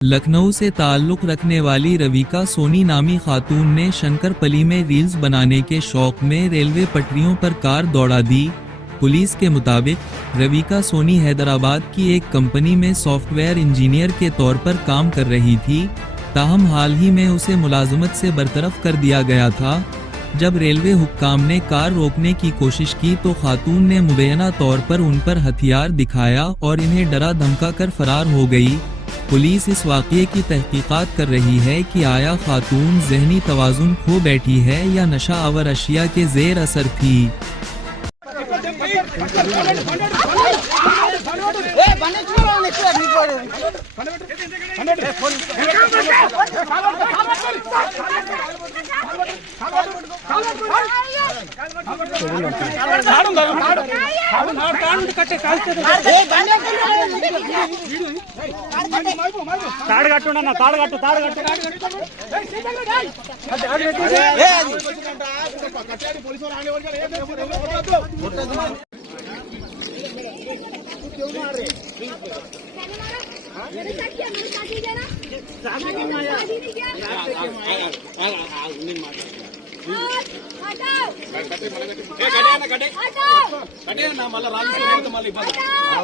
लखनऊ से ताल्लुक रखने वाली रविका सोनी नामी खातून ने शंकरपली में रील्स बनाने के शौक में रेलवे पटरियों पर कार दौड़ा दी। पुलिस के मुताबिक रविका सोनी हैदराबाद की एक कंपनी में सॉफ्टवेयर इंजीनियर के तौर पर काम कर रही थी। ताहम हाल ही में उसे मुलाजमत से बरतरफ कर दिया गया था। जब रेलवे हुक्काम ने कार रोकने की कोशिश की तो खातून ने मुबैना तौर पर उन पर हथियार दिखाया और इन्हें डरा धमका कर फरार हो गई। पुलिस इस वाक़ये की तहकीकात कर रही है कि आया खातून ज़हनी तवाज़ुन खो बैठी है या नशा आवर अशिया के ज़ेर असर थी। हटाओ